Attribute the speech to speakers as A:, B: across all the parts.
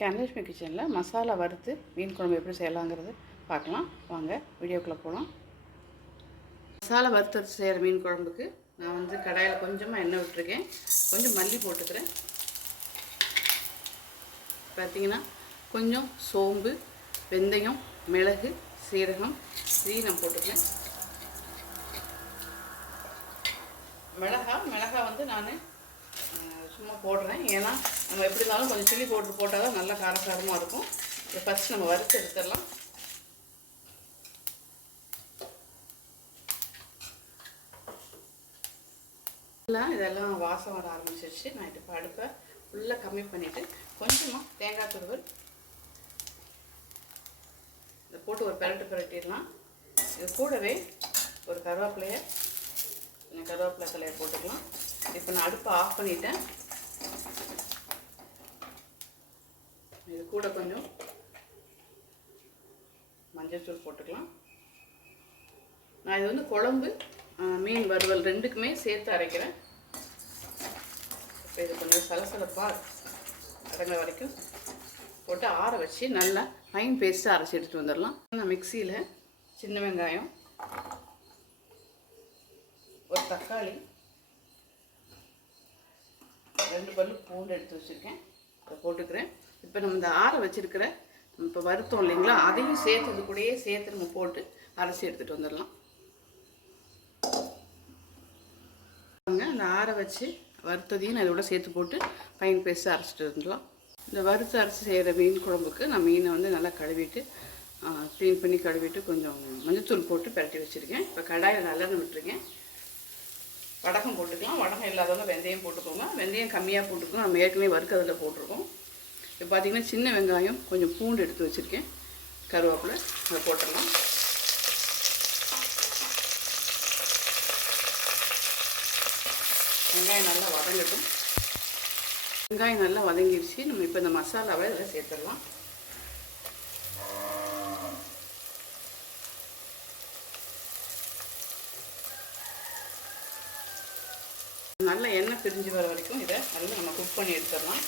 A: கனலட்சுமி கிச்சனில் மசாலா வறுத்து மீன் குழம்பு எப்படி செய்யலாங்கிறது பார்க்கலாம் வாங்க வீடியோக்குள்ளே போகலாம் மசாலா வறுத்து செய்கிற மீன் குழம்புக்கு நான் வந்து கடாயில் கொஞ்சமாக எண்ணெய் விட்டுருக்கேன் கொஞ்சம் மல்லி போட்டுக்கிறேன் பார்த்தீங்கன்னா கொஞ்சம் சோம்பு வெந்தயம் மிளகு சீரகம் சீனம் போட்டுக்கிறேன் மிளகா மிளகா வந்து நான் சும்மா போடுறேன். ஏன்னா நம்ம எப்படி இருந்தாலும் கொஞ்சம் சில்லி போட்டு போட்டால் தான் நல்லா காரசாரமாக இருக்கும். இதை ஃபஸ்ட் நம்ம வறுத்து எடுத்துடலாம். எல்லாம் இதெல்லாம் வாசம் வர ஆரம்பிச்சிருச்சு. நான் இப்போ அடுப்பை ஃபுல்லாக கம்மி பண்ணிவிட்டு கொஞ்சமாக தேங்காய் துருவல் இதை போட்டு ஒரு பெரட்டு பெரட்டிடலாம். இது கூடவே ஒரு கருவேப்பிலையை கருவேப்பிலை தலையை போட்டுக்கலாம். இப்போ நான் அடுப்பை ஆஃப் பண்ணிவிட்டேன் இது கூட கொஞ்சம் மஞ்சள்தூள் போட்டுக்கலாம். நான் இது வந்து குழம்பு மீன் வறுவல் ரெண்டுக்குமே சேர்த்து அரைக்கிறேன். இப்போ இது கொஞ்சம் சலசலப்பாக அடங்குற வரைக்கும் போட்டு ஆற வச்சு நல்லா ஃபைன் பேஸ்ட்டாக அரைச்சி எடுத்துகிட்டு வந்துடலாம். நான் மிக்சியில் சின்ன வெங்காயம் ஒரு தக்காளி ரெண்டு பல்லு பூண்டு எடுத்து வச்சுருக்கேன். அதை போட்டுக்கிறேன். இப்போ நம்ம இந்த ஆற வச்சுருக்கிற இப்போ வருத்தம் இல்லைங்களா அதையும் சேர்த்து இது கூடயே சேர்த்து நம்ம போட்டு அரைச்சி எடுத்துகிட்டு வந்துடலாம். அந்த ஆற வச்சு வறுத்ததையும் நான் இதோட சேர்த்து போட்டு பையன் பேஸ்ட்டு அரைச்சிட்டு வந்துடலாம். இந்த வறுத்து அரைச்சி செய்கிற மீன் குழம்புக்கு நான் மீனை வந்து நல்லா கழுவிட்டு க்ளீன் பண்ணி கழுவிட்டு கொஞ்சம் மஞ்சத்தூள் போட்டு பரட்டி வச்சுருக்கேன். இப்போ கடாயில் நல்லெண்ணெய் விட்டுருக்கேன். வடகம் போட்டுக்கலாம். வடகம் இல்லாதவங்க வெந்தயம் போட்டுக்கோங்க. வெந்தயம் கம்மியாக போட்டுக்கோங்க நம்ம ஏற்கனவே வறுக்கிறதுல போட்டிருக்கோம். இப்போ பார்த்திங்கன்னா சின்ன வெங்காயம் கொஞ்சம் பூண்டு எடுத்து வச்சுருக்கேன். கருவேப்பிலை அதை போட்டுடலாம். வெங்காயம் நல்லா வதங்கட்டும். வெங்காயம் நல்லா வதங்கிடுச்சு நம்ம இப்போ இந்த மசாலாவை இதில் சேர்த்துடலாம். நல்ல எண்ணெய் பிரிஞ்சு வர வரைக்கும் இதை நல்லா நம்ம குக் பண்ணி எடுத்துடலாம்.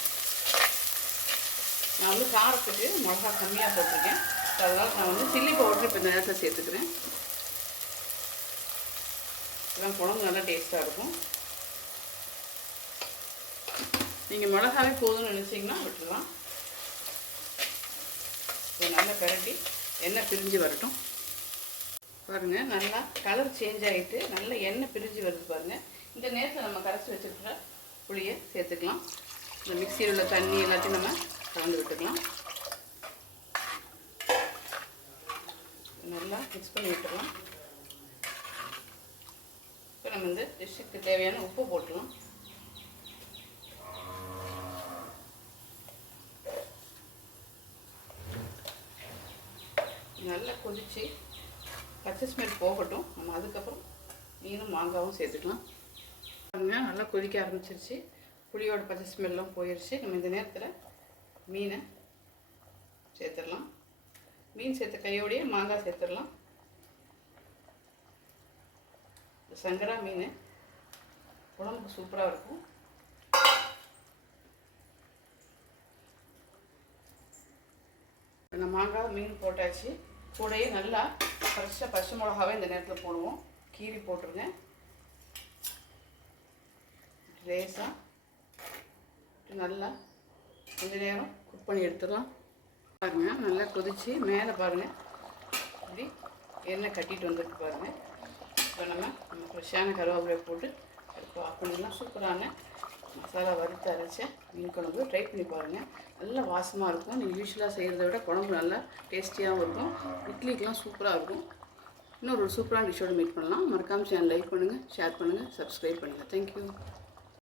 A: நான் வந்து காரத்துக்கு மிளகா கம்மியாக போட்டிருக்கேன். அதனால் நான் வந்து சில்லி பவுட்ரு இப்போ இந்த நேரத்தில் சேர்த்துக்கிறேன். இதெல்லாம் குழம்பு நல்லா டேஸ்ட்டாக இருக்கும். நீங்கள் மிளகாவே போதும்னு நினச்சிங்கன்னா விட்டுடலாம் இது நல்லா கரட்டி எண்ணெய் பிரிஞ்சு வரட்டும். பாருங்கள் நல்லா கலர் சேஞ்ச் ஆகிட்டு நல்லா எண்ணெய் பிரிஞ்சு வருது பாருங்கள் இந்த நேரத்தில் நம்ம கரைச்சி வச்சுருக்கிற புளியை சேர்த்துக்கலாம். இந்த மிக்சியில் உள்ள தண்ணி எல்லாத்தையும் நம்ம கலந்து விட்டுக்கலாம். நல்லா மிக்ஸ் பண்ணி விட்டுக்கலாம். இப்போ நம்ம இந்த டிஷ்ஷுக்கு தேவையான உப்பு போட்டுக்கலாம். நல்லா கொதித்து பச்சை ஸ்மெல் போகட்டும். நம்ம அதுக்கப்புறம் மீனும் மாங்காவும் சேர்த்துக்கலாம். பாருங்கள் நல்லா கொதிக்க ஆரம்பிச்சிருச்சு. புளியோட பச்சை ஸ்மெல்லாம் போயிடுச்சு நம்ம இந்த நேரத்தில் மீனை சேர்த்துடலாம். மீன் சேர்த்த கையோடையே மாங்காய் சேர்த்துடலாம். சங்கரா மீன் உடம்புக்கு சூப்பராக இருக்கும். இந்த மாங்காய் மீன் போட்டாச்சு. கூடையே நல்லா ஃப்ரெஷ்ஷாக பச்சை மிளகாவே இந்த நேரத்தில் போடுவோம். கீரி போட்டுருங்க. லேசாக நல்லா கொஞ்ச நேரம் குக் பண்ணி எடுத்துடலாம். பாருங்கள் நல்லா கொதித்து மேலே பாருங்கள் இப்படி எண்ணெய் கட்டிட்டு வந்துட்டு பாருங்கள் இப்போ நம்ம நம்ம ஃப்ரெஷ்ஷான கருவேப்பிலை போட்டு இப்போ ஆஃப் பண்ணிடலாம். சூப்பரான மசாலா வறுத்து அரைச்ச மீன் குழம்பு ட்ரை பண்ணி பாருங்கள் நல்லா வாசமாக இருக்கும். நீங்கள் யூஸ்வலாக செய்கிறத விட குழம்பு நல்லா டேஸ்டியாகவும் இருக்கும். இட்லிக்கெலாம் சூப்பராக இருக்கும். இன்னொரு சூப்பரான டிஷ்ஷோடு மீட் பண்ணலாம். மறக்காமல் சேனல் லைக் பண்ணுங்கள் ஷேர் பண்ணுங்கள் சப்ஸ்கிரைப் பண்ணுங்கள் தேங்க்யூ